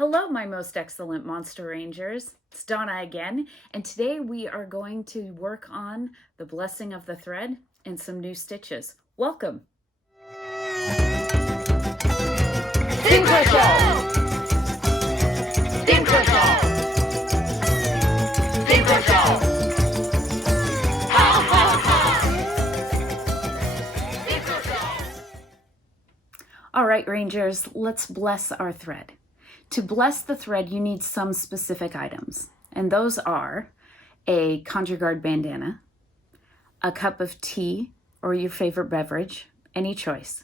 Hello, my most excellent Monster Rangers. It's Donna again, and today we are going to work on the blessing of the thread and some new stitches. Welcome. All right, Rangers, let's bless our thread. To bless the thread, you need some specific items, and those are a Conjure Guard bandana, a cup of tea or your favorite beverage, any choice,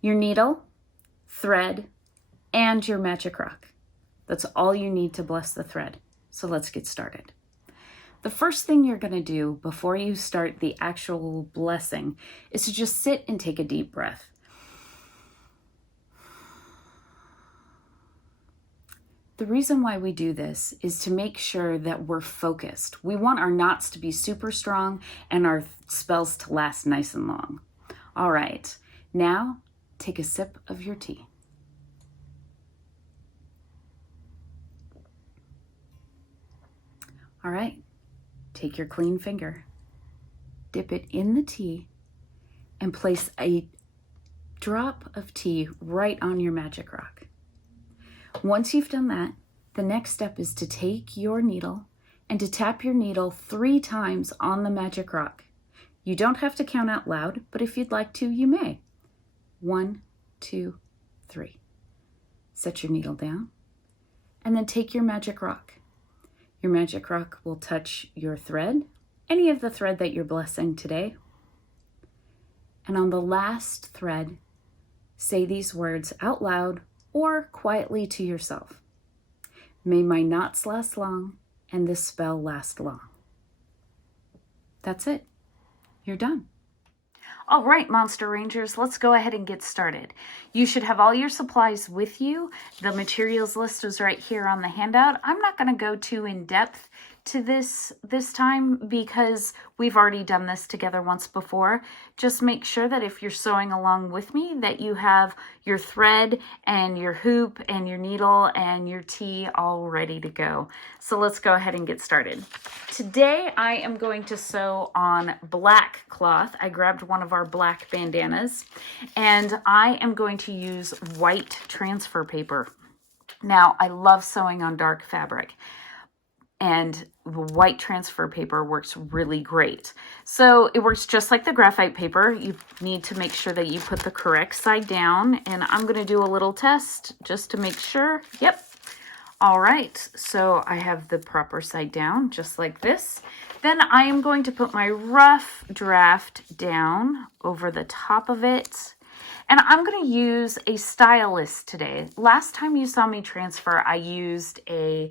your needle, thread, and your magic rock. That's all you need to bless the thread. So let's get started. The first thing you're going to do before you start the actual blessing is to just sit and take a deep breath. The reason why we do this is to make sure that we're focused. We want our knots to be super strong and our spells to last nice and long. All right, now take a sip of your tea. All right, take your clean finger, dip it in the tea, and place a drop of tea right on your magic rock. Once you've done that, the next step is to take your needle and to tap your needle 3 times on the magic rock. You don't have to count out loud, but if you'd like to, you may. 1, 2, 3. Set your needle down and then take your magic rock. Your magic rock will touch your thread, any of the thread that you're blessing today. And on the last thread, say these words out loud or quietly to yourself. May my knots last long and this spell last long. That's it. You're done. All right, Monster Rangers, let's go ahead and get started. You should have all your supplies with you. The materials list is right here on the handout. I'm not going to go too in depth to this time because we've already done this together once before. Just make sure that if you're sewing along with me that you have your thread and your hoop and your needle and your tea all ready to go. So let's go ahead and get started. Today I am going to sew on black cloth. I grabbed one of our black bandanas and I am going to use white transfer paper. Now I love sewing on dark fabric, and the white transfer paper works really great. So it works just like the graphite paper. You need to make sure that you put the correct side down, and I'm gonna do a little test just to make sure. Yep. All right, so I have the proper side down, just like this. Then I am going to put my rough draft down over the top of it. And I'm going to use a stylus today. Last time you saw me transfer, I used a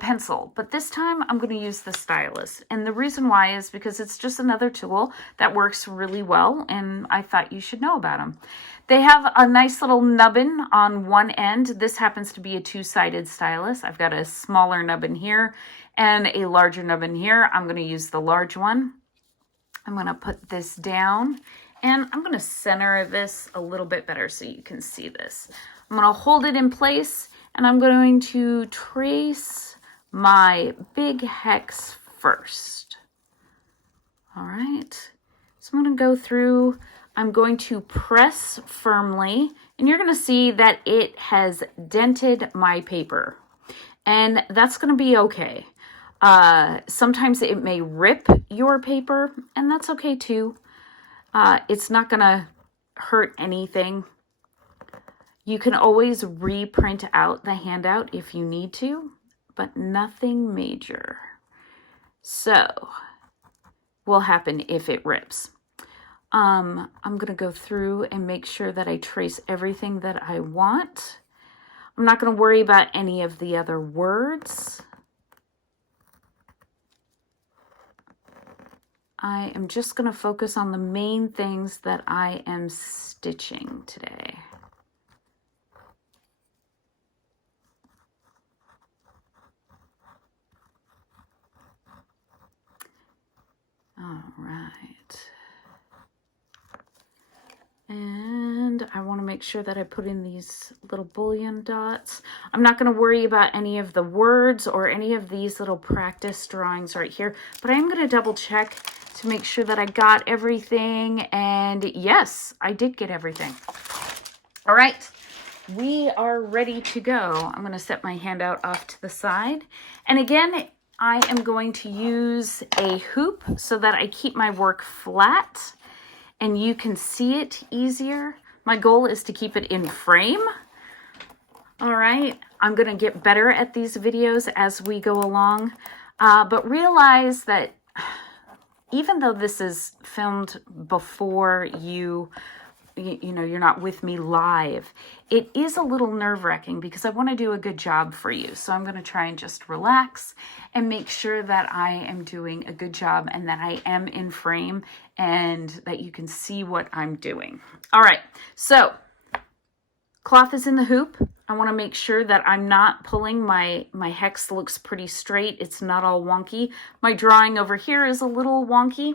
pencil, but this time I'm going to use the stylus. And the reason why is because it's just another tool that works really well, and I thought you should know about them. They have a nice little nubbin on one end. This happens to be a 2-sided stylus. I've got a smaller nubbin here and a larger nubbin here. I'm going to use the large one. I'm going to put this down and I'm going to center this a little bit better so you can see this. I'm going to hold it in place and I'm going to trace my big hex first. All right, so I'm going to go through, I'm going to press firmly, and you're going to see that it has dented my paper, and that's going to be okay. Sometimes it may rip your paper, and that's okay too. It's not going to hurt anything. You can always reprint out the handout if you need to, but nothing major. So, will happen if it rips. I'm going to go through and make sure that I trace everything that I want. I'm not going to worry about any of the other words. I am just going to focus on the main things that I am stitching today. All right. And I want want to make sure that I put in these little bullion dots. I'm not going to worry about any of the words or any of these little practice drawings right here, but I am going to double check to make sure that I got everything. And yes, I did get everything. All right, we are ready to go. I'm going to set my handout off to the side. And again, I am going to use a hoop so that I keep my work flat and you can see it easier. My goal is to keep it in frame. All right, I'm going to get better at these videos as we go along, but realize that even though this is filmed before you know, you're not with me live, it is a little nerve-wracking because I want to do a good job for you. So I'm going to try and just relax and make sure that I am doing a good job and that I am in frame and that you can see what I'm doing. All right, so cloth is in the hoop. I want to make sure that I'm not pulling my hex looks pretty straight. It's not all wonky. My drawing over here is a little wonky.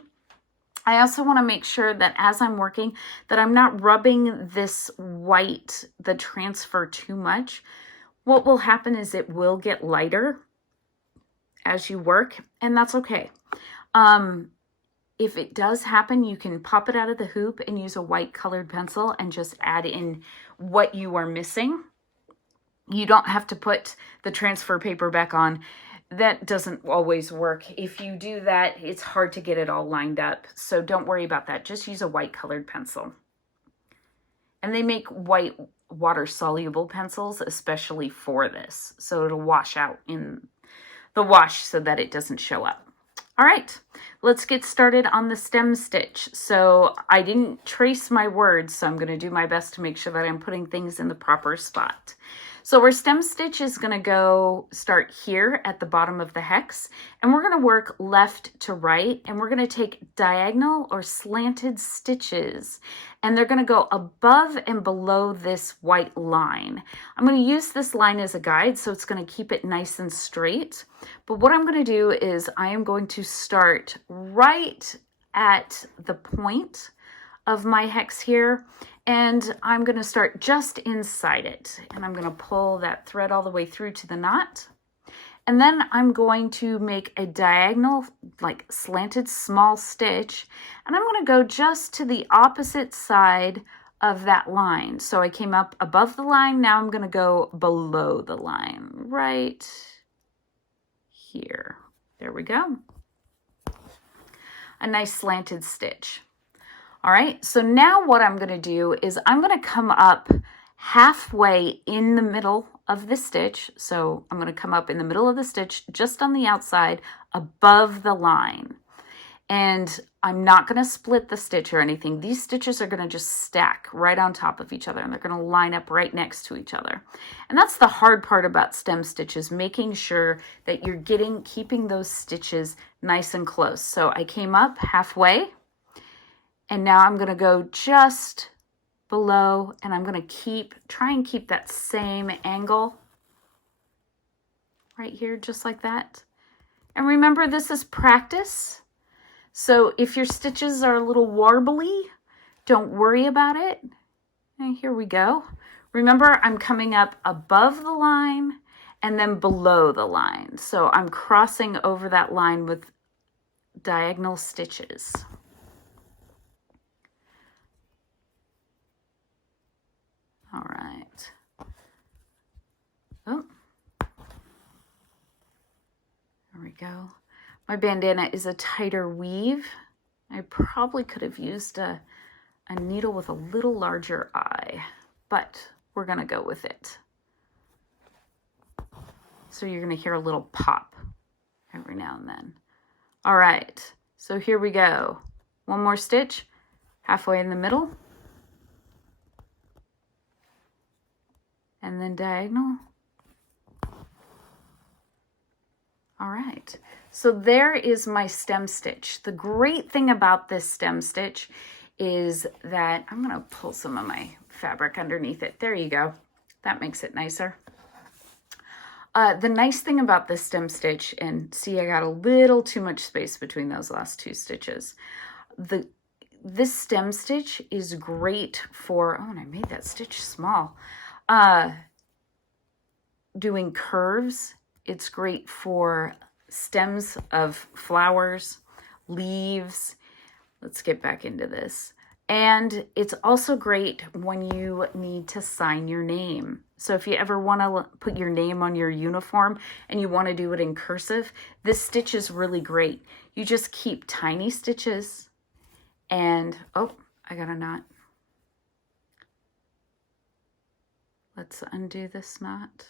I also want to make sure that as I'm working that I'm not rubbing this white, the transfer, too much. What will happen is it will get lighter as you work, and that's okay. If it does happen, you can pop it out of the hoop and use a white colored pencil and just add in what you are missing. You don't have to put the transfer paper back on. That doesn't always work. If you do that, it's hard to get it all lined up. So don't worry about that. Just use a white colored pencil. And they make white water soluble pencils especially for this. So it'll wash out in the wash so that it doesn't show up. All right, let's get started on the stem stitch. So I didn't trace my words, so I'm going to do my best to make sure that I'm putting things in the proper spot. So our stem stitch is going to start here at the bottom of the hex, and we're going to work left to right, and we're going to take diagonal or slanted stitches, and they're going to go above and below this white line. I'm going to use this line as a guide, so it's going to keep it nice and straight. But what I'm going to do is I am going to start right at the point of my hex here, and I'm going to start just inside it, and I'm going to pull that thread all the way through to the knot, and then I'm going to make a diagonal, like slanted small stitch, and I'm going to go just to the opposite side of that line. So I came up above the line, now I'm going to go below the line, right here. There we go. A nice slanted stitch. All right, so now what I'm going to do is I'm going to come up halfway in the middle of the stitch. So I'm going to come up in the middle of the stitch, just on the outside, above the line. And I'm not going to split the stitch or anything. These stitches are going to just stack right on top of each other, and they're going to line up right next to each other. And that's the hard part about stem stitches, making sure that you're keeping those stitches nice and close. So I came up halfway. And now I'm going to go just below, and I'm going to try and keep that same angle right here, just like that. And remember, this is practice. So if your stitches are a little warbly, don't worry about it. And here we go. Remember, I'm coming up above the line and then below the line. So I'm crossing over that line with diagonal stitches. All right. Oh, there we go. My bandana is a tighter weave. I probably could have used a needle with a little larger eye, but we're going to go with it. So you're going to hear a little pop every now and then. All right, so here we go. One more stitch, halfway in the middle. And then diagonal. All right, so there is my stem stitch. The great thing about this stem stitch is that I'm going to pull some of my fabric underneath it. There you go. That makes it nicer. The nice thing about this stem stitch, and see, I got a little too much space between those last two stitches. The this stem stitch is great for, oh, and I made that stitch small, doing curves. It's great for stems of flowers, leaves. Let's get back into this. And it's also great when you need to sign your name. So if you ever want to put your name on your uniform and you want to do it in cursive, this stitch is really great. You just keep tiny stitches and, oh, I got a knot. Let's undo this knot.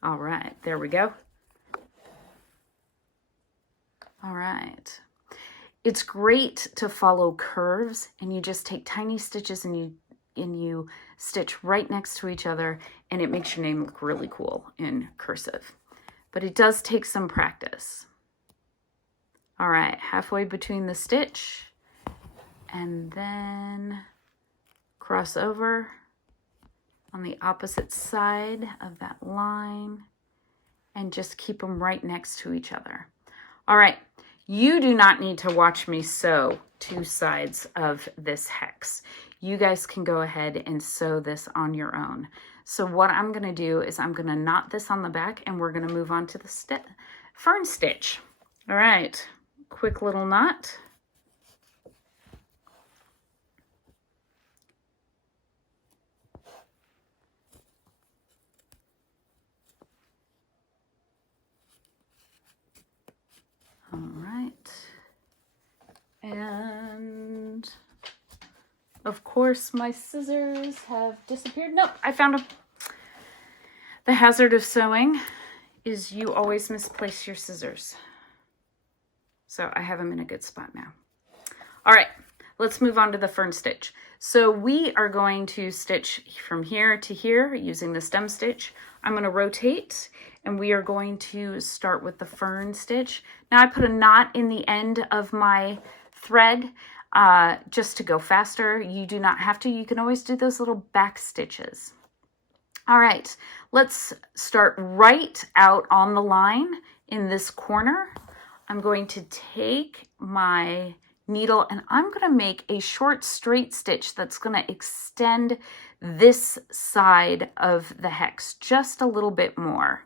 All right, there we go. All right. It's great to follow curves, and you just take tiny stitches and you stitch right next to each other, and it makes your name look really cool in cursive. But it does take some practice. All right, halfway between the stitch, and then cross over on the opposite side of that line and just keep them right next to each other. All right, you do not need to watch me sew two sides of this hex. You guys can go ahead and sew this on your own. So what I'm gonna do is I'm gonna knot this on the back and we're gonna move on to the fern stitch. All right, quick little knot. All right, and of course my scissors have disappeared. Nope, I found them. The hazard of sewing is you always misplace your scissors. So I have them in a good spot now. All right, let's move on to the fern stitch. So we are going to stitch from here to here using the stem stitch. I'm going to rotate and we are going to start with the fern stitch. Now I put a knot in the end of my thread just to go faster. You do not have to. You can always do those little back stitches. All right, let's start right out on the line in this corner. I'm going to take my needle and I'm going to make a short straight stitch that's going to extend this side of the hex just a little bit more.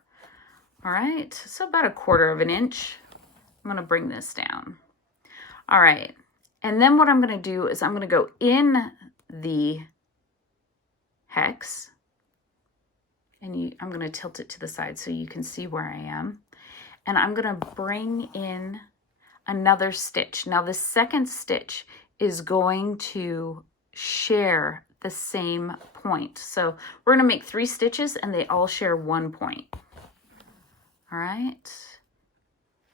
All right, so about 1/4 of an inch. I'm going to bring this down. All right, and then what I'm going to do is I'm going to go in the hex and I'm going to tilt it to the side so you can see where I am. And I'm going to bring in another stitch. Now the second stitch is going to share the same point. So we're going to make 3 stitches and they all share 1 point. All right.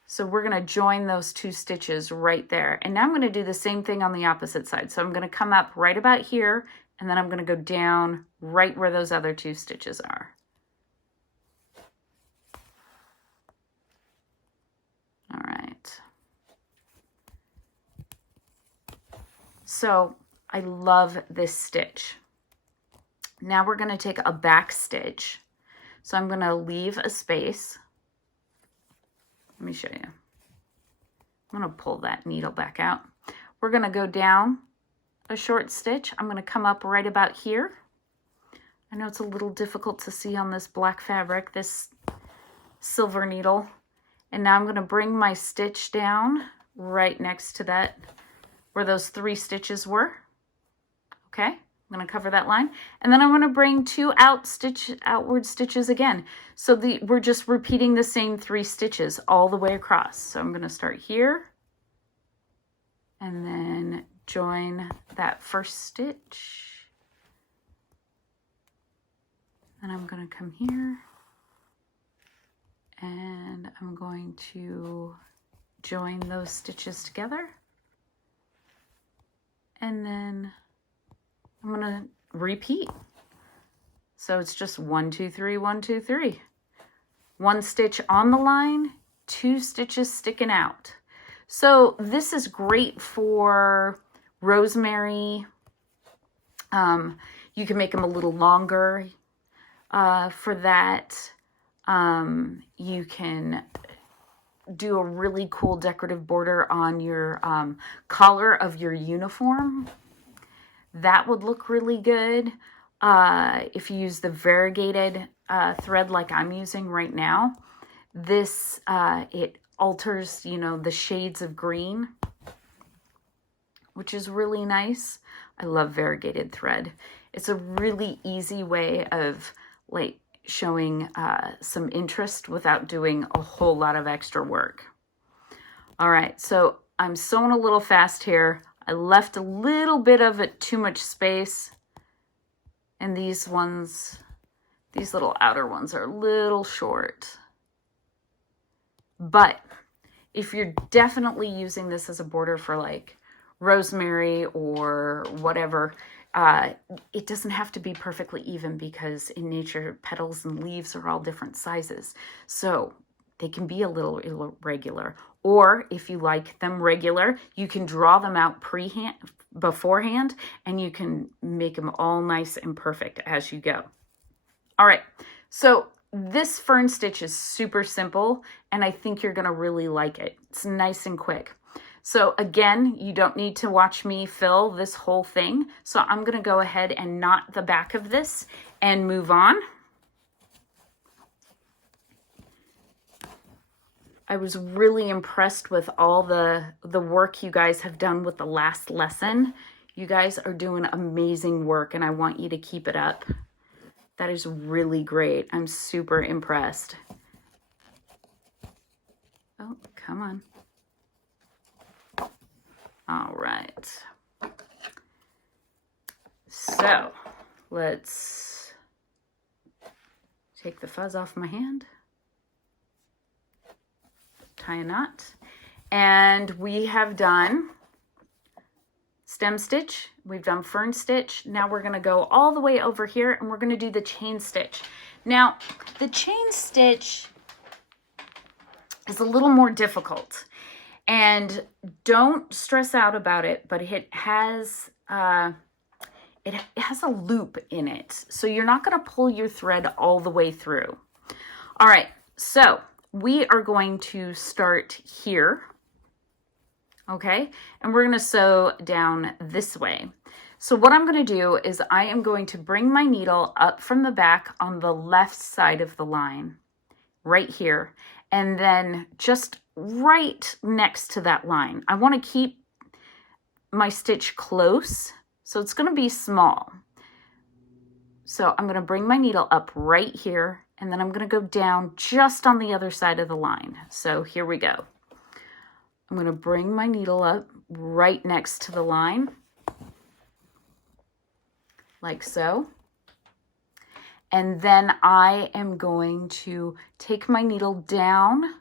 So we're going to join those 2 stitches right there. And now I'm going to do the same thing on the opposite side. So I'm going to come up right about here and then I'm going to go down right where those other 2 stitches are. All right. So I love this stitch. Now we're going to take a back stitch. So I'm going to leave a space. Let me show you. I'm going to pull that needle back out. We're going to go down a short stitch. I'm going to come up right about here. I know it's a little difficult to see on this black fabric, this silver needle. And now I'm going to bring my stitch down right next to that, where those 3 stitches were. Okay, I'm going to cover that line. And then I'm going to bring 2 outward stitches again. So we're just repeating the same 3 stitches all the way across. So I'm going to start here and then join that first stitch. And I'm going to come here. And I'm going to join those stitches together. And then I'm going to repeat. So it's just 1, 2, 3, 1, 2, 3. 1 stitch on the line, 2 stitches sticking out. So this is great for rosemary. You can make them a little longer for that. You can do a really cool decorative border on your collar of your uniform. That would look really good. If you use the variegated thread like I'm using right now, this, it alters, you know, the shades of green, which is really nice. I love variegated thread. It's a really easy way of like showing some interest without doing a whole lot of extra work. All right, so I'm sewing a little fast here. I left a little bit of it too much space. And these ones, these little outer ones are a little short. But if you're definitely using this as a border for like rosemary or whatever, it doesn't have to be perfectly even, because in nature, petals and leaves are all different sizes. So they can be a little irregular. Or if you like them regular, you can draw them out beforehand, and you can make them all nice and perfect as you go. All right, so this fern stitch is super simple, and I think you're gonna really like it. It's nice and quick. So again, you don't need to watch me fill this whole thing. So I'm gonna go ahead and knot the back of this and move on. I was really impressed with all the work you guys have done with the last lesson. You guys are doing amazing work, and I want you to keep it up. That is really great. I'm super impressed. Oh, come on. All right. So let's take the fuzz off my hand. Tie a knot. And we have done stem stitch. We've done fern stitch. Now we're going to go all the way over here, and we're going to do the chain stitch. Now, the chain stitch is a little more difficult. And don't stress out about it, but it has a loop in it. So you're not going to pull your thread all the way through. All right, so we are going to start here, okay? And we're going to sew down this way. So what I'm going to do is I am going to bring my needle up from the back on the left side of the line, right here, and then just right next to that line. I want to keep my stitch close, so it's going to be small. So I'm going to bring my needle up right here, and then I'm going to go down just on the other side of the line. So here we go. I'm going to bring my needle up right next to the line, like so. And then I am going to take my needle down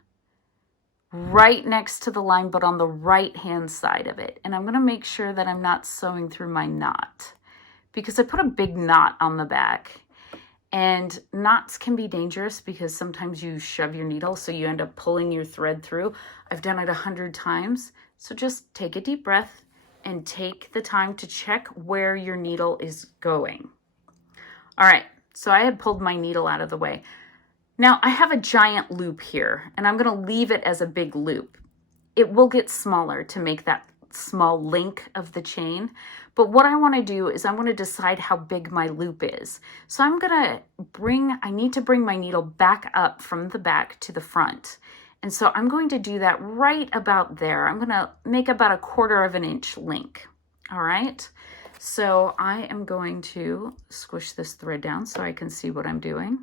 right next to the line, but on the right hand side of it. And I'm going to make sure that I'm not sewing through my knot, because I put a big knot on the back, and knots can be dangerous because sometimes you shove your needle, so you end up pulling your thread through. I've done it 100 times. So just take a deep breath and take the time to check where your needle is going. All right, so I had pulled my needle out of the way. Now I have a giant loop here, and I'm going to leave it as a big loop. It will get smaller to make that small link of the chain. But what I want to do is I want to decide how big my loop is. So I need to bring my needle back up from the back to the front. And so I'm going to do that right about there. I'm going to make about 1/4 of an inch link. All right. So I am going to squish this thread down so I can see what I'm doing.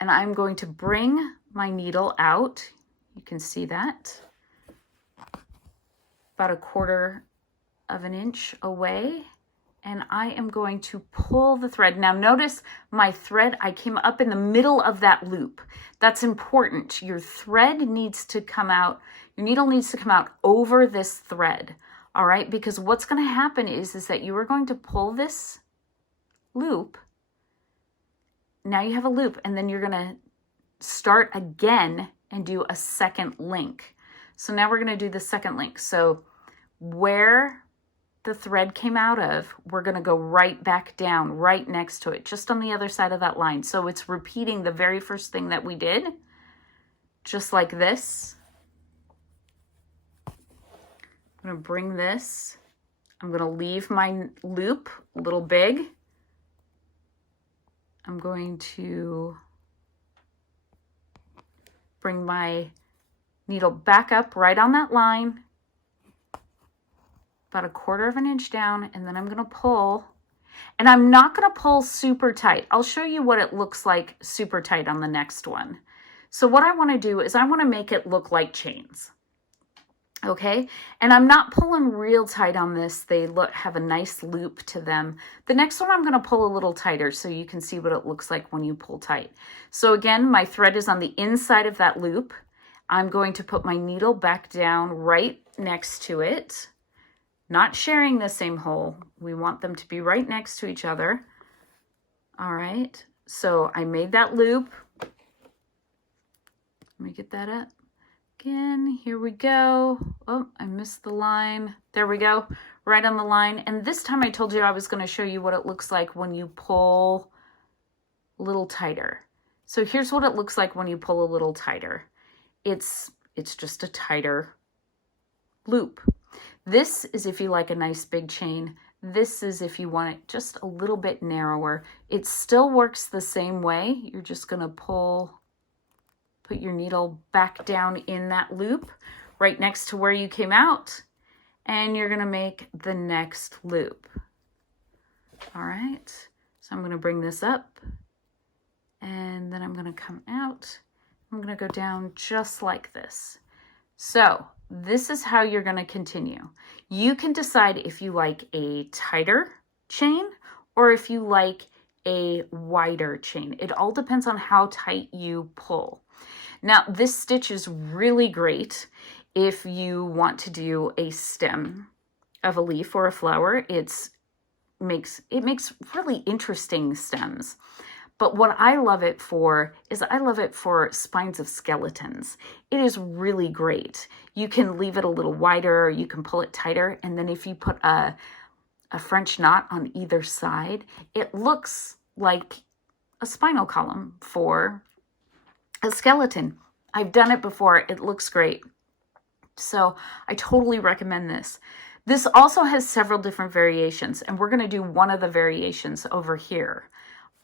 And I'm going to bring my needle out. You can see that. About 1/4 of an inch away. And I am going to pull the thread. Now notice my thread, I came up in the middle of that loop. That's important. Your thread needs to come out, your needle needs to come out over this thread. All right, because what's going to happen is that you are going to pull this loop. Now you have a loop, and then you're going to start again and do a second link. So now we're going to do the second link. So where the thread came out of, we're going to go right back down, right next to it, just on the other side of that line. So it's repeating the very first thing that we did, just like this. I'm going to bring this, I'm going to leave my loop a little big. I'm going to bring my needle back up right on that line, about 1/4 of an inch down, and then I'm going to pull, and I'm not going to pull super tight. I'll show you what it looks like super tight on the next one. So what I want to do is I want to make it look like chains. Okay, and I'm not pulling real tight on this. They have a nice loop to them. The next one I'm going to pull a little tighter so you can see what it looks like when you pull tight. So again, my thread is on the inside of that loop. I'm going to put my needle back down right next to it, not sharing the same hole. We want them to be right next to each other. All right, so I made that loop. Let me get that up. Again, here we go. Oh, I missed the line. There we go, right on the line. And this time I told you I was going to show you what it looks like when you pull a little tighter. So here's what it looks like when you pull a little tighter. It's just a tighter loop. This is if you like a nice big chain. This is if you want it just a little bit narrower. It still works the same way. You're just going to put your needle back down in that loop right next to where you came out, and you're going to make the next loop. All right, so I'm going to bring this up, and then I'm going to come out. I'm going to go down just like this. So this is how you're going to continue. You can decide if you like a tighter chain or if you like a wider chain. It all depends on how tight you pull. Now, this stitch is really great if you want to do a stem of a leaf or a flower. It makes really interesting stems. But what I love it for is I love it for spines of skeletons. It is really great. You can leave it a little wider, or you can pull it tighter, and then if you put a French knot on either side, it looks like a spinal column for a skeleton. I've done it before. It looks great. So I totally recommend this. This also has several different variations, and we're going to do one of the variations over here,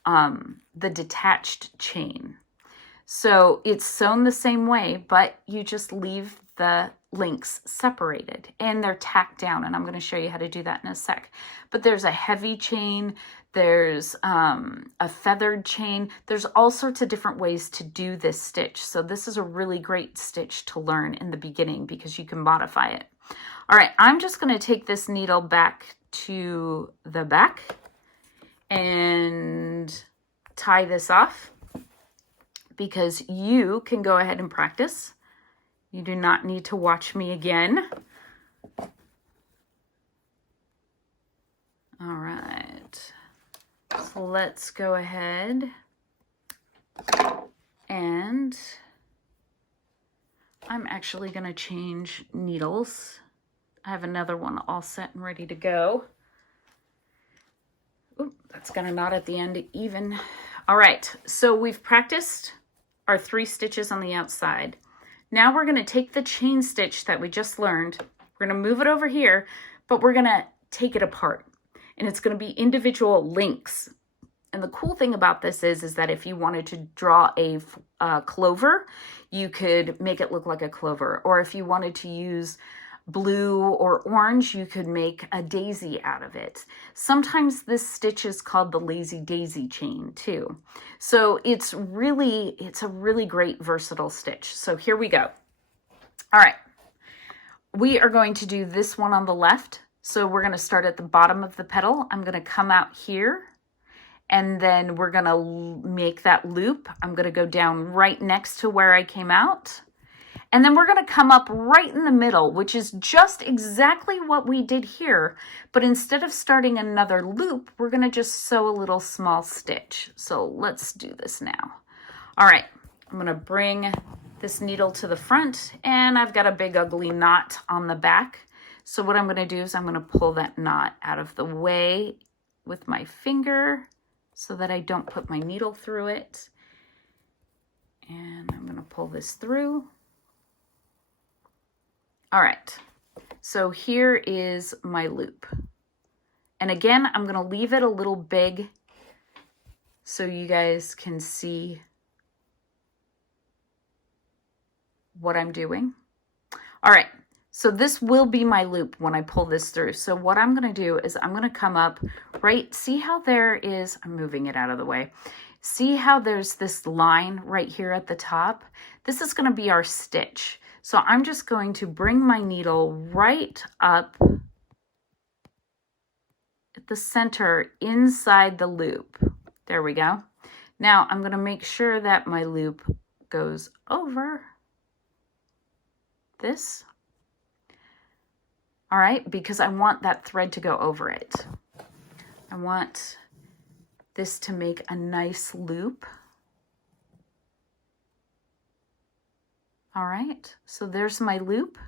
the detached chain. So it's sewn the same way, but you just leave the links separated and they're tacked down, and I'm going to show you how to do that in a sec. But there's a heavy chain, there's a feathered chain, there's all sorts of different ways to do this stitch. So this is a really great stitch to learn in the beginning because you can modify it. All right, I'm just going to take this needle back to the back and tie this off because you can go ahead and practice. You do not need to watch me again. All right, so let's go ahead and I'm actually going to change needles. I have another one all set and ready to go. Ooh, that's got a knot at the end even. All right, so we've practiced our 3 stitches on the outside. Now we're going to take the chain stitch that we just learned. We're going to move it over here, but we're going to take it apart. And it's going to be individual links. And the cool thing about this is that if you wanted to draw a clover, you could make it look like a clover. Or if you wanted to use blue or orange, you could make a daisy out of it. Sometimes this stitch is called the lazy daisy chain too. So it's a really great versatile stitch. So here we go. All right, we are going to do this one on the left. So we're going to start at the bottom of the petal. I'm going to come out here and then we're going to make that loop. I'm going to go down right next to where I came out. And then we're going to come up right in the middle, which is just exactly what we did here. But instead of starting another loop, we're going to just sew a little small stitch. So let's do this now. All right, I'm going to bring this needle to the front, and I've got a big ugly knot on the back. So what I'm going to do is I'm going to pull that knot out of the way with my finger so that I don't put my needle through it. And I'm going to pull this through. All right, so here is my loop. And again, I'm going to leave it a little big so you guys can see what I'm doing. All right, so this will be my loop when I pull this through. So what I'm going to do is I'm going to come up right, see how there is, I'm moving it out of the way. See how there's this line right here at the top? This is going to be our stitch. So I'm just going to bring my needle right up at the center inside the loop. There we go. Now I'm going to make sure that my loop goes over this. All right, because I want that thread to go over it. I want this to make a nice loop. All right, so there's my loop.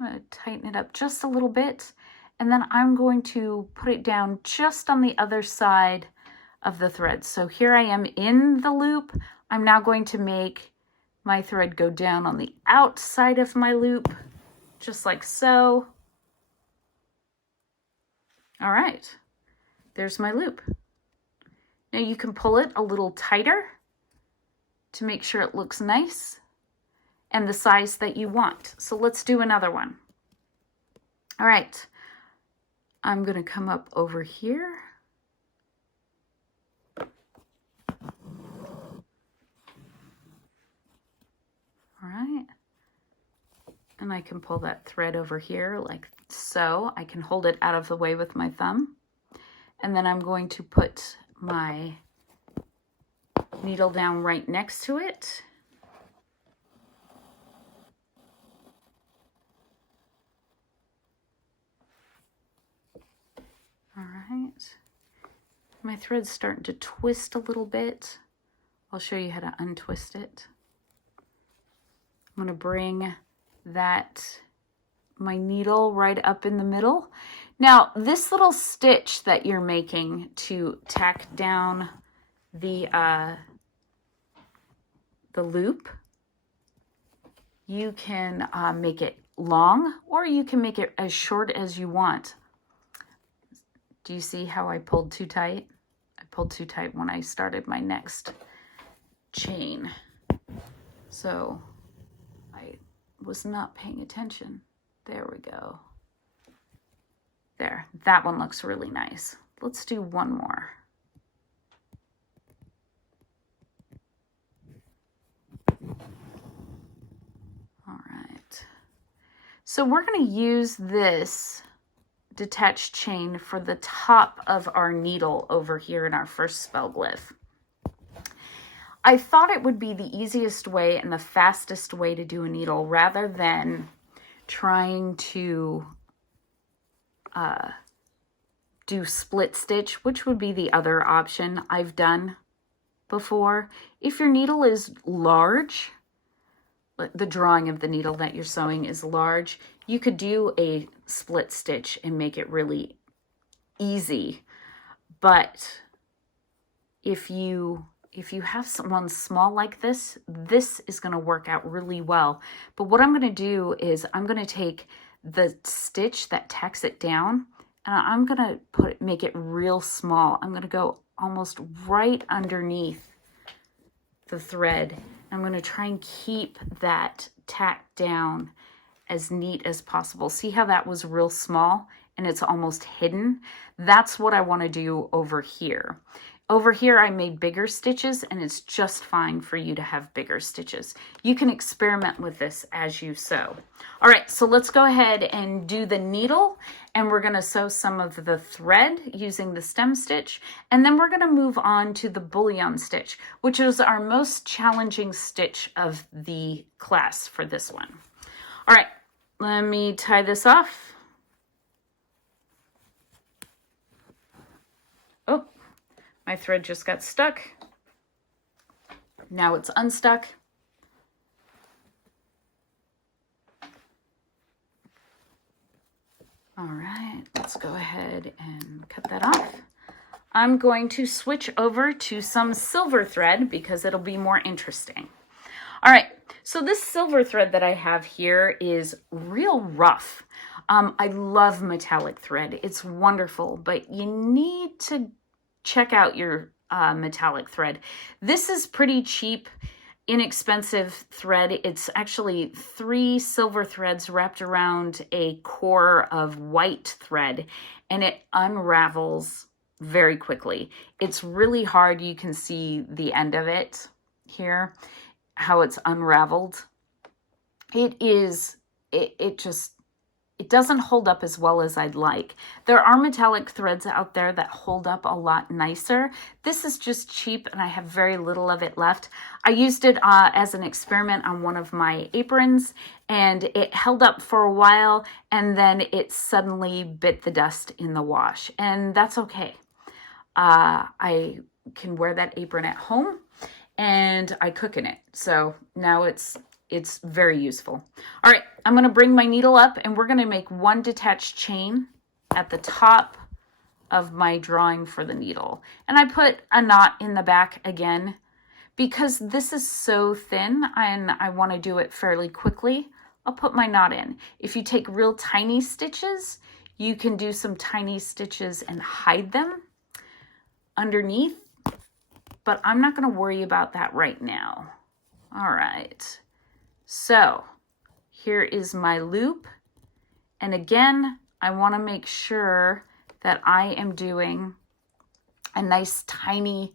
I'm going to tighten it up just a little bit, and then I'm going to put it down just on the other side of the thread. So here I am in the loop. I'm now going to make my thread go down on the outside of my loop, just like so. All right, there's my loop. Now you can pull it a little tighter to make sure it looks nice and the size that you want. So let's do another one. All right, I'm going to come up over here. All right, and I can pull that thread over here like so. I can hold it out of the way with my thumb. And then I'm going to put my needle down right next to it. All right, my thread's starting to twist a little bit. I'll show you how to untwist it. I'm going to bring my needle right up in the middle. Now, this little stitch that you're making to tack down the loop, you can make it long or you can make it as short as you want. Do you see how I pulled too tight? I pulled too tight when I started my next chain. So I was not paying attention. There we go. There, that one looks really nice. Let's do one more. All right. So we're going to use this detached chain for the top of our needle over here in our first spell glyph. I thought it would be the easiest way and the fastest way to do a needle rather than trying to do split stitch, which would be the other option I've done before. If your needle is large, the drawing of the needle that you're sewing is large, you could do a split stitch and make it really easy. But if you have someone small like this, this is going to work out really well. But what I'm going to do is I'm going to take the stitch that tacks it down and I'm going to make it real small. I'm going to go almost right underneath the thread. I'm going to try and keep that tacked down as neat as possible. See how that was real small and it's almost hidden? That's what I want to do over here. Over here, I made bigger stitches and it's just fine for you to have bigger stitches. You can experiment with this as you sew. All right, so let's go ahead and do the needle and we're gonna sew some of the thread using the stem stitch. And then we're gonna move on to the bullion stitch, which is our most challenging stitch of the class for this one. All right, let me tie this off. Oh. My thread just got stuck. Now it's unstuck. All right, let's go ahead and cut that off. I'm going to switch over to some silver thread because it'll be more interesting. All right, so this silver thread that I have here is real rough. I love metallic thread. It's wonderful, but you need to check out your metallic thread. This is pretty cheap, inexpensive thread. It's actually 3 silver threads wrapped around a core of white thread, and it unravels very quickly. It's really hard. You can see the end of it here, how it's unraveled. It doesn't hold up as well as I'd like. There are metallic threads out there that hold up a lot nicer. This is just cheap and I have very little of it left. I used it as an experiment on one of my aprons and it held up for a while and then it suddenly bit the dust in the wash, and that's okay. I can wear that apron at home and I cook in it. So now it's very useful. All right, I'm gonna bring my needle up and we're gonna make 1 detached chain at the top of my drawing for the needle. And I put a knot in the back again because this is so thin and I wanna do it fairly quickly. I'll put my knot in. If you take real tiny stitches, you can do some tiny stitches and hide them underneath, but I'm not gonna worry about that right now. All right. So here is my loop. And again, I want to make sure that I am doing a nice tiny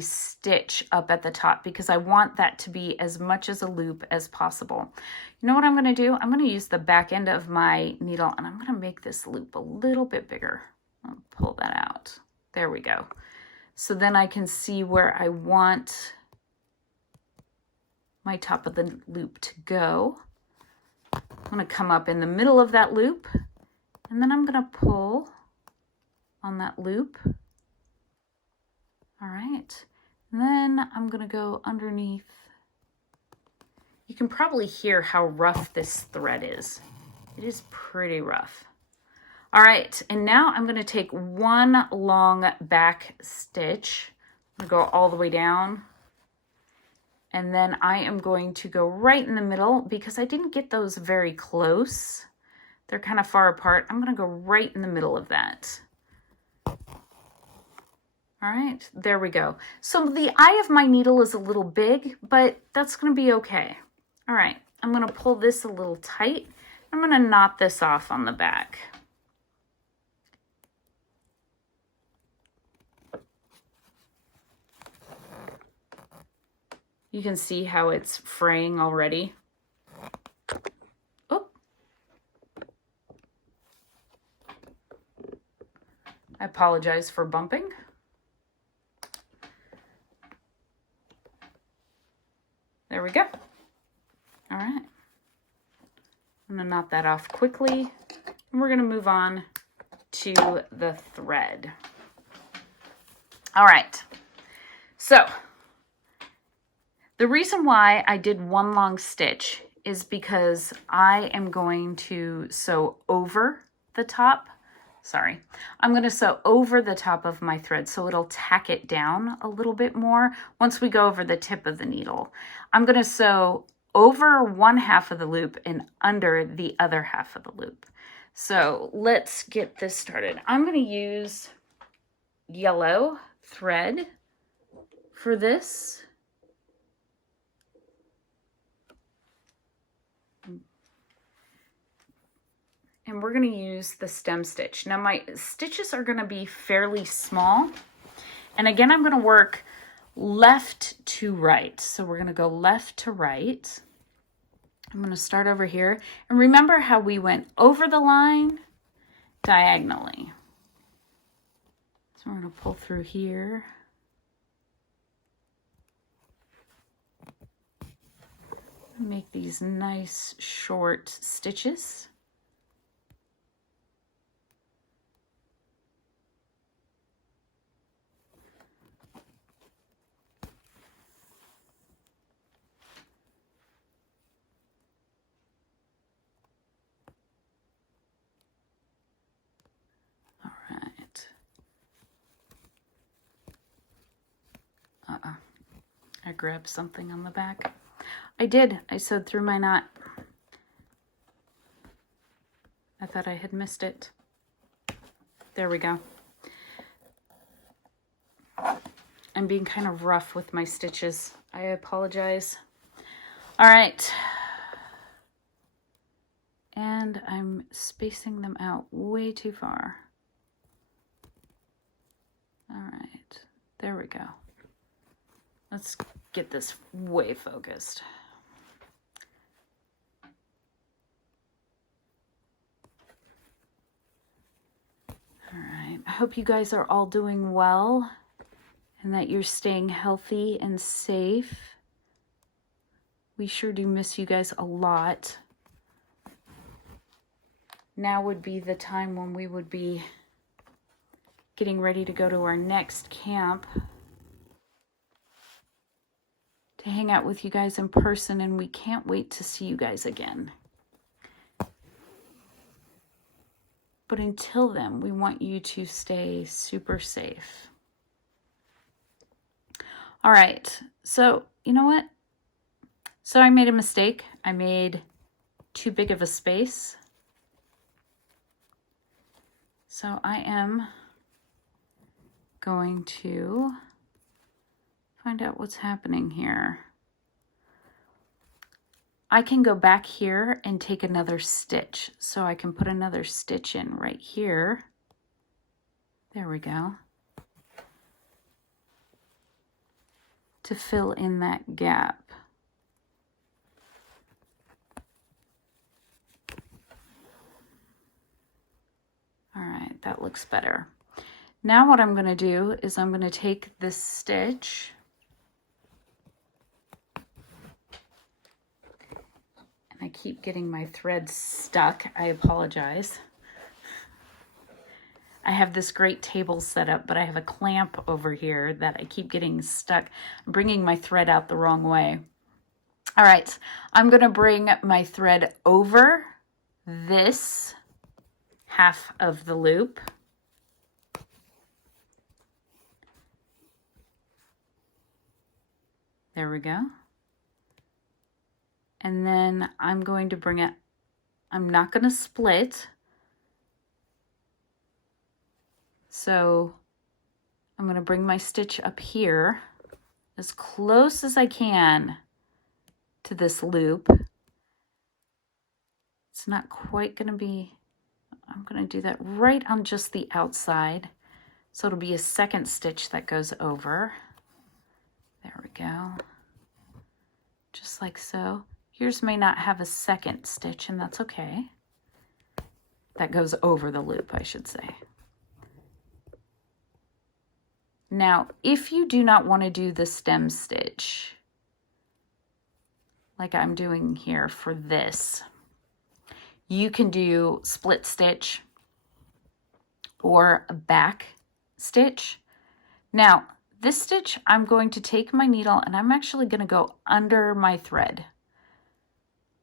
stitch up at the top because I want that to be as much as a loop as possible. You know what I'm going to do? I'm going to use the back end of my needle and I'm going to make this loop a little bit bigger. I'll pull that out. There we go. So then I can see where I want my top of the loop to go. I'm going to come up in the middle of that loop and then I'm going to pull on that loop. All right. And then I'm going to go underneath. You can probably hear how rough this thread is. It is pretty rough. All right. And now I'm going to take 1 long back stitch. I'm going to go all the way down. And then I am going to go right in the middle because I didn't get those very close. They're kind of far apart. I'm going to go right in the middle of that. All right, there we go. So the eye of my needle is a little big, but that's going to be okay. All right, I'm going to pull this a little tight. I'm going to knot this off on the back. You can see how it's fraying already. Oh. I apologize for bumping. There we go. All right. I'm gonna knot that off quickly. And we're gonna move on to the thread. All right. So, the reason why I did 1 long stitch is because I am going to sew over the top. Sorry. I'm going to sew over the top of my thread so it'll tack it down a little bit more once we go over the tip of the needle. I'm going to sew over 1/2 of the loop and under the other half of the loop. So let's get this started. I'm going to use yellow thread for this. And we're going to use the stem stitch. Now my stitches are going to be fairly small. And again, I'm going to work left to right. So we're going to go left to right. I'm going to start over here. And remember how we went over the line diagonally. So we're going to pull through here. Make these nice short stitches. I grabbed something on the back. I did. I sewed through my knot. I thought I had missed it. There we go. I'm being kind of rough with my stitches. I apologize. All right. And I'm spacing them out way too far. All right. There we go. Let's get this way focused. All right. I hope you guys are all doing well and that you're staying healthy and safe. We sure do miss you guys a lot. Now would be the time when we would be getting ready to go to our next camp to hang out with you guys in person, and we can't wait to see you guys again. But until then, we want you to stay super safe. All right, so you know what? So I made a mistake. I made too big of a space. So I am going to find out what's happening here. I can go back here and take another stitch. So I can put another stitch in right here. There we go. To fill in that gap. All right, that looks better. Now what I'm going to do is I'm going to take this stitch and I keep getting my thread stuck. I apologize. I have this great table set up, but I have a clamp over here that I keep getting stuck, bringing my thread out the wrong way. All right, I'm going to bring my thread over this half of the loop. There we go. And then I'm going to bring it, I'm not going to split. So I'm going to bring my stitch up here as close as I can to this loop. It's not quite going to be, I'm going to do that right on just the outside. So it'll be a second stitch that goes over. There we go. Just like so. Yours may not have a second stitch, and that's okay. That goes over the loop, I should say. Now, if you do not want to do the stem stitch, like I'm doing here for this, you can do split stitch or a back stitch. Now, this stitch, I'm going to take my needle and I'm actually going to go under my thread.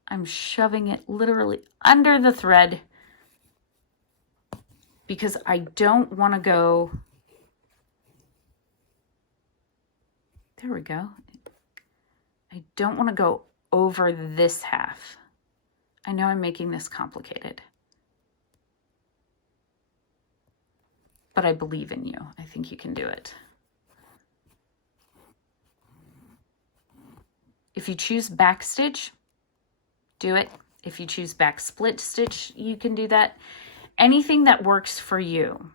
I'm shoving it literally under the thread because I don't want to go, there we go. I don't want to go over this half. I know I'm making this complicated, but I believe in you. I think you can do it. If you choose back stitch, do it. If you choose back split stitch, you can do that. Anything that works for you,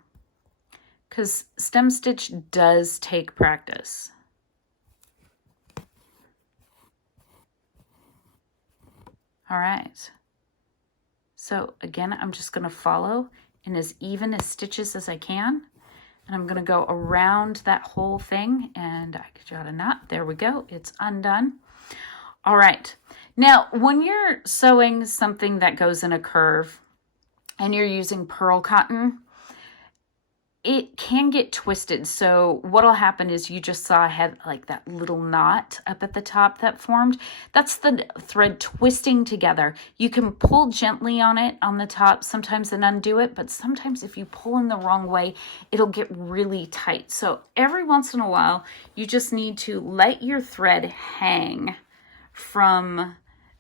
because stem stitch does take practice. All right. So again, I'm just going to follow in as even as stitches as I can. And I'm going to go around that whole thing and I could jot a knot. There we go. It's undone. All right. Now, when you're sewing something that goes in a curve and you're using pearl cotton, it can get twisted. So what'll happen is you just saw I had like that little knot up at the top that formed. That's the thread twisting together. You can pull gently on it on the top sometimes and undo it, but sometimes if you pull in the wrong way, it'll get really tight. So every once in a while, you just need to let your thread hang from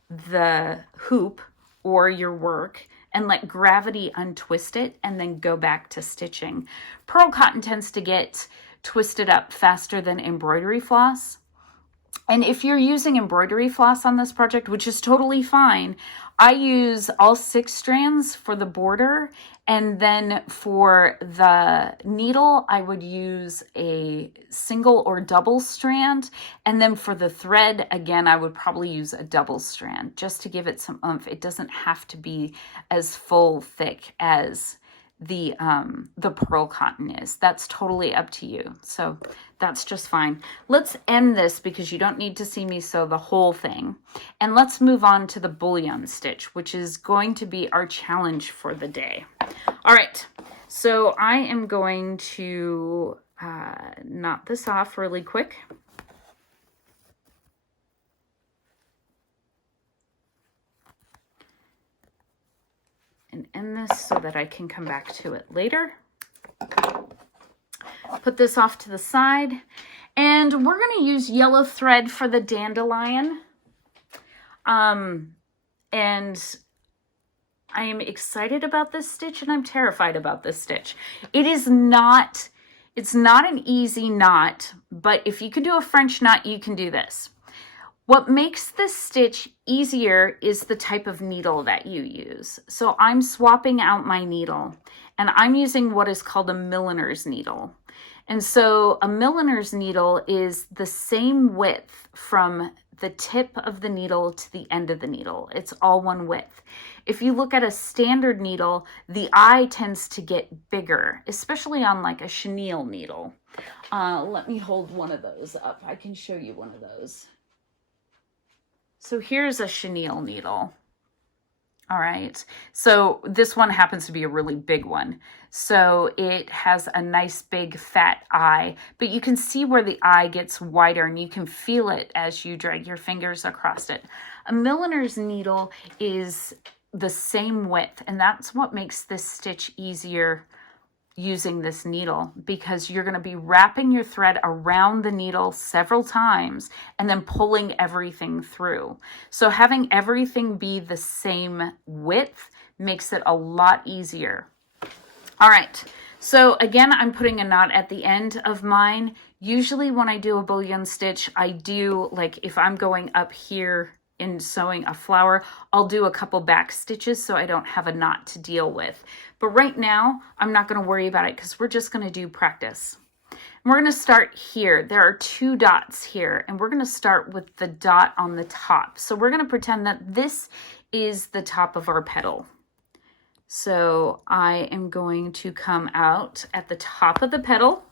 the hoop or your work and let gravity untwist it and then go back to stitching. Pearl cotton tends to get twisted up faster than embroidery floss. And if you're using embroidery floss on this project, which is totally fine, I use all 6 strands for the border, and then for the needle, I would use a single or double strand, and then for the thread, again, I would probably use a double strand just to give it some oomph. It doesn't have to be as full thick as the pearl cotton is. That's totally up to you. So that's just fine. Let's end this because you don't need to see me sew the whole thing. And let's move on to the bullion stitch, which is going to be our challenge for the day. All right. So I am going to knot this off really quick. And end this so that I can come back to it later. Put this off to the side. And we're going to use yellow thread for the dandelion. And I am excited about this stitch and I'm terrified about this stitch. It's not an easy knot, but if you can do a French knot, you can do this. What makes this stitch easier is the type of needle that you use. So I'm swapping out my needle and I'm using what is called a milliner's needle. And so a milliner's needle is the same width from the tip of the needle to the end of the needle. It's all one width. If you look at a standard needle, the eye tends to get bigger, especially on like a chenille needle. Let me hold one of those up. I can show you one of those. So here's a chenille needle. All right. So this one happens to be a really big one. So it has a nice big fat eye, but you can see where the eye gets wider and you can feel it as you drag your fingers across it. A milliner's needle is the same width, and that's what makes this stitch easier using this needle, because you're going to be wrapping your thread around the needle several times and then pulling everything through. So having everything be the same width makes it a lot easier. All right. So again, I'm putting a knot at the end of mine. Usually when I do a bullion stitch, I do, like if I'm going up here in sewing a flower, I'll do a couple back stitches so I don't have a knot to deal with. But right now, I'm not going to worry about it because we're just going to do practice. And we're going to start here. There are 2 dots here, and we're going to start with the dot on the top. So we're going to pretend that this is the top of our petal. So I am going to come out at the top of the petal.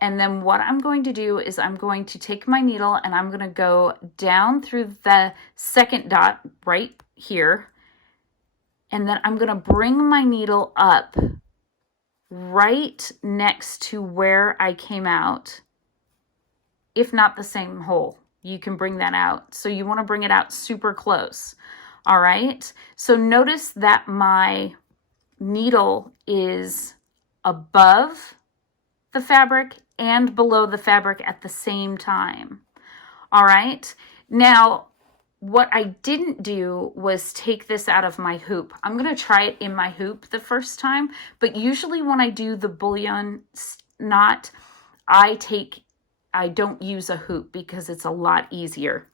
And then what I'm going to do is I'm going to take my needle and I'm going to go down through the second dot right here. And then I'm going to bring my needle up right next to where I came out, if not the same hole. You can bring that out. So you want to bring it out super close. All right. So notice that my needle is above the fabric and below the fabric at the same time. All right. Now, what I didn't do was take this out of my hoop. I'm going to try it in my hoop the first time, but usually when I do the bullion knot, I don't use a hoop because it's a lot easier.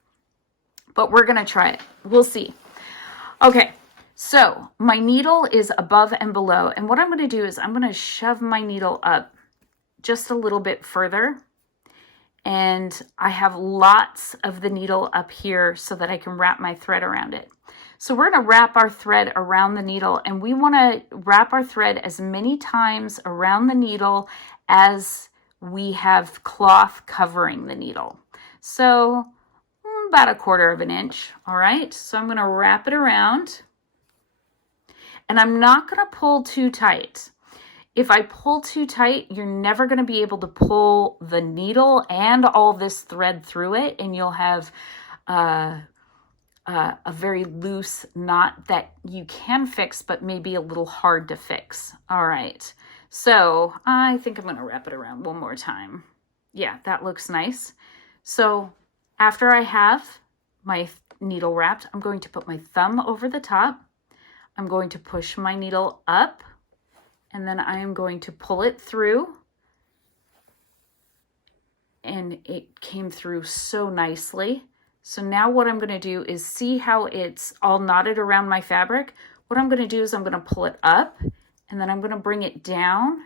But we're going to try it. We'll see. Okay. So my needle is above and below, and what I'm going to do is I'm going to shove my needle up just a little bit further, and I have lots of the needle up here so that I can wrap my thread around it. So we're going to wrap our thread around the needle, and we want to wrap our thread as many times around the needle as we have cloth covering the needle. So about 1/4 inch. All right. So I'm going to wrap it around, and I'm not going to pull too tight. If I pull too tight, you're never going to be able to pull the needle and all this thread through it, and you'll have a very loose knot that you can fix, but maybe a little hard to fix. All right, so I think I'm going to wrap it around one more time. Yeah, that looks nice. So after I have my needle wrapped, I'm going to put my thumb over the top. I'm going to push my needle up, and then I am going to pull it through. And it came through so nicely. So now what I'm going to do is see how it's all knotted around my fabric. What I'm going to do is I'm going to pull it up, and then I'm going to bring it down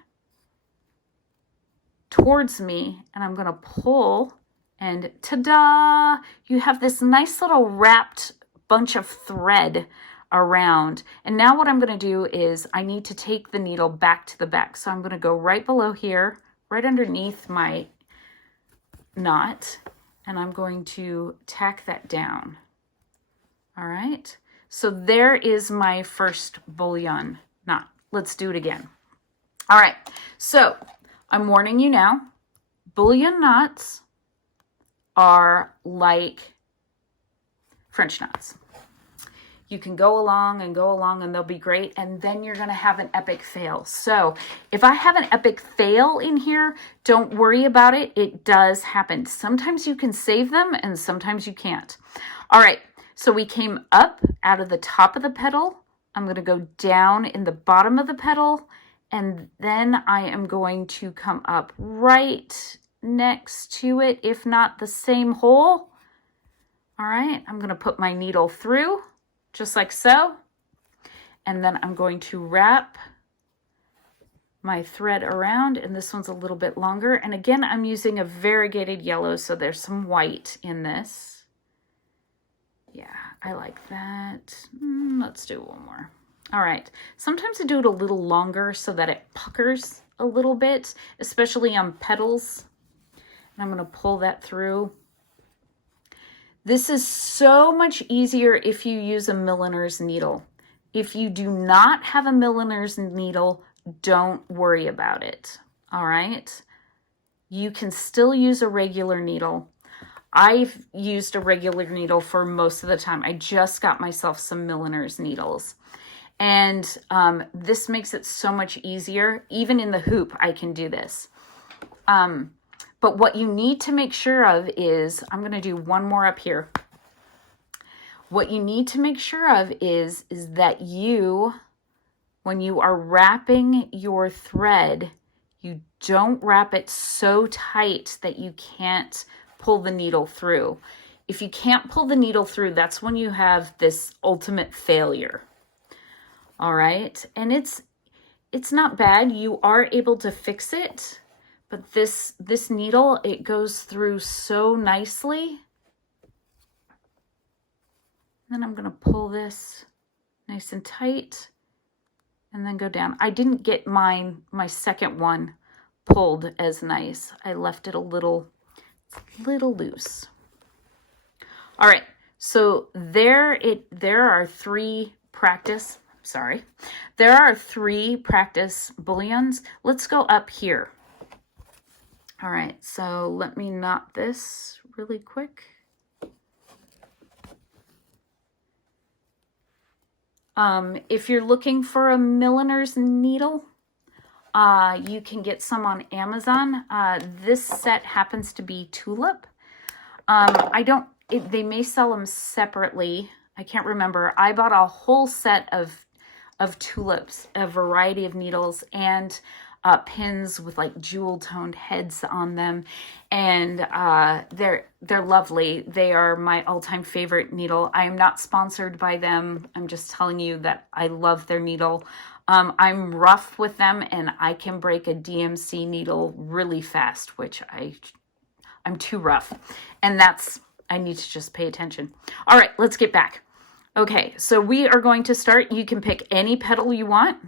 towards me, and I'm going to pull, and ta-da! You have this nice little wrapped bunch of thread around. And now what I'm going to do is I need to take the needle back to the back. So I'm going to go right below here, right underneath my knot, and I'm going to tack that down. All right, so there is my first bullion knot. Let's do it again. All right, so I'm warning you now, bullion knots are like French knots. You can go along and they'll be great, and then you're going to have an epic fail. So if I have an epic fail in here, don't worry about it. It does happen. Sometimes you can save them and sometimes you can't. All right, so we came up out of the top of the petal. I'm going to go down in the bottom of the petal, and then I am going to come up right next to it, if not the same hole. All right, I'm going to put my needle through, just like so. And then I'm going to wrap my thread around, and this one's a little bit longer. And again, I'm using a variegated yellow, so there's some white in this. Yeah, I like that. Let's do one more. All right, sometimes I do it a little longer so that it puckers a little bit, especially on petals. And I'm going to pull that through. This is so much easier if you use a milliner's needle. If you do not have a milliner's needle, don't worry about it. All right? You can still use a regular needle. I've used a regular needle for most of the time. I just got myself some milliner's needles. And this makes it so much easier. Even in the hoop, I can do this. But what you need to make sure of is, I'm going to do one more up here. What you need to make sure of is that you, when you are wrapping your thread, you don't wrap it so tight that you can't pull the needle through. If you can't pull the needle through, that's when you have this ultimate failure. All right, and it's not bad. You are able to fix it. But this needle, it goes through so nicely. Then I'm going to pull this nice and tight and then go down. I didn't get my second one pulled as nice. I left it a little loose. All right, so there are three practice bullions. Let's go up here. All right, so let me knot this really quick. If you're looking for a milliner's needle, you can get some on Amazon. This set happens to be tulip. They may sell them separately. I can't remember. I bought a whole set of tulips, a variety of needles, and pins with like jewel toned heads on them, and they're lovely. They are my all-time favorite needle. I am not sponsored by them. I'm just telling you that I love their needle. I'm rough with them, and I can break a DMC needle really fast, which I'm too rough, and I need to just pay attention. All right, let's get back. Okay, so we are going to start. You can pick any petal you want.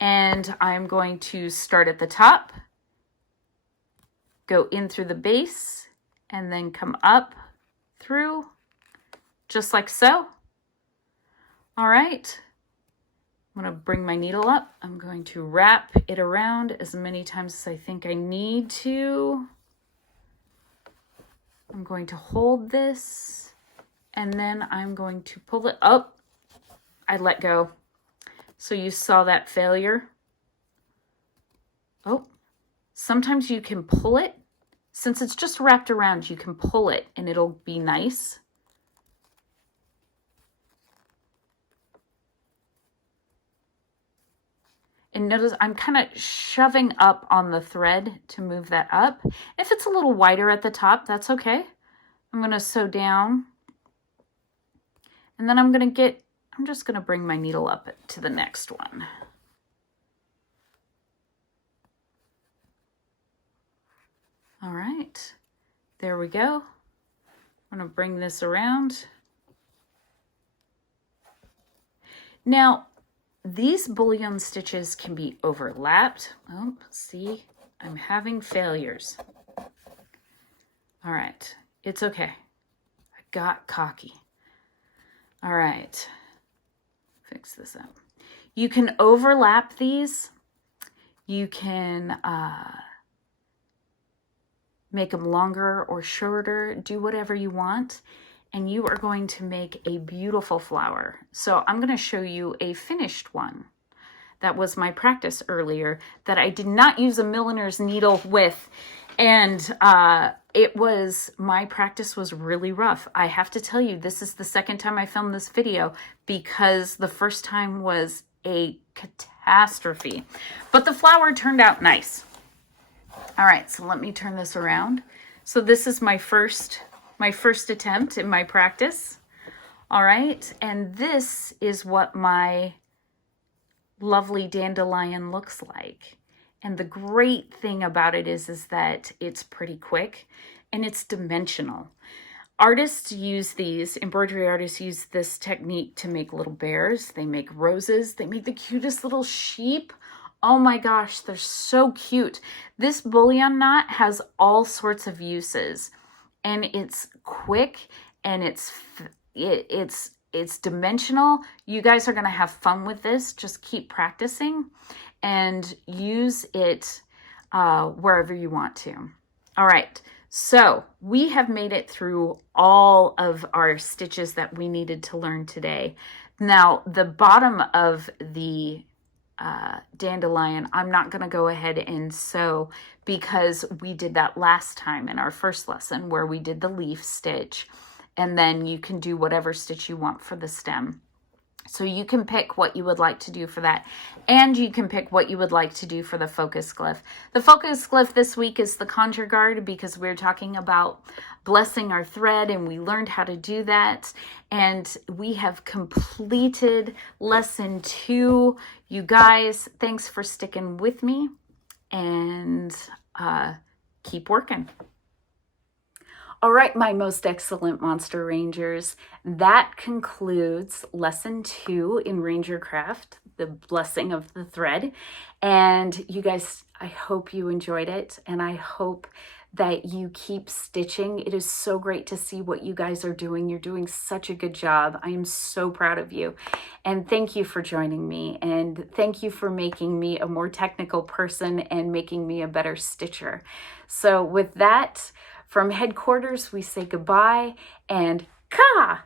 And I'm going to start at the top, go in through the base, and then come up through, just like so. All right. I'm going to bring my needle up. I'm going to wrap it around as many times as I think I need to. I'm going to hold this, and then I'm going to pull it up. I let go. So you saw that failure. Oh, sometimes you can pull it. Since it's just wrapped around, you can pull it and it'll be nice. And notice I'm kind of shoving up on the thread to move that up. If it's a little wider at the top, that's okay. I'm going to sew down. And then I'm just going to bring my needle up to the next one. All right, there we go. I'm going to bring this around. Now, these bullion stitches can be overlapped. Oh, see, I'm having failures. All right, it's okay. I got cocky. All right, fix this up. You can overlap these. You can make them longer or shorter, do whatever you want, and you are going to make a beautiful flower. So I'm going to show you a finished one. That was my practice earlier that I did not use a milliner's needle with, and my practice was really rough. I have to tell you, this is the second time I filmed this video because the first time was a catastrophe, but the flower turned out nice. All right, so let me turn this around. So this is my first attempt in my practice. All right, and this is what my lovely dandelion looks like. And the great thing about it is that it's pretty quick and it's dimensional. Artists use these, embroidery artists use this technique to make little bears. They make roses. They make the cutest little sheep. Oh my gosh, they're so cute. This bullion knot has all sorts of uses, and it's quick and it's dimensional. You guys are going to have fun with this. Just keep practicing and use it wherever you want to. All right, so we have made it through all of our stitches that we needed to learn today. Now, the bottom of the dandelion, I'm not going to go ahead and sew because we did that last time in our first lesson where we did the leaf stitch, and then you can do whatever stitch you want for the stem. So you can pick what you would like to do for that, and you can pick what you would like to do for the focus glyph. The focus glyph this week is the conjure guard because we're talking about blessing our thread, and we learned how to do that. And we have completed lesson 2. You guys, thanks for sticking with me, and keep working. All right, my most excellent Monster Rangers, that concludes lesson 2 in RangerCraft, the blessing of the thread. And you guys, I hope you enjoyed it, and I hope that you keep stitching. It is so great to see what you guys are doing. You're doing such a good job. I am so proud of you. And thank you for joining me, and thank you for making me a more technical person and making me a better stitcher. So with that, from headquarters, we say goodbye and ka!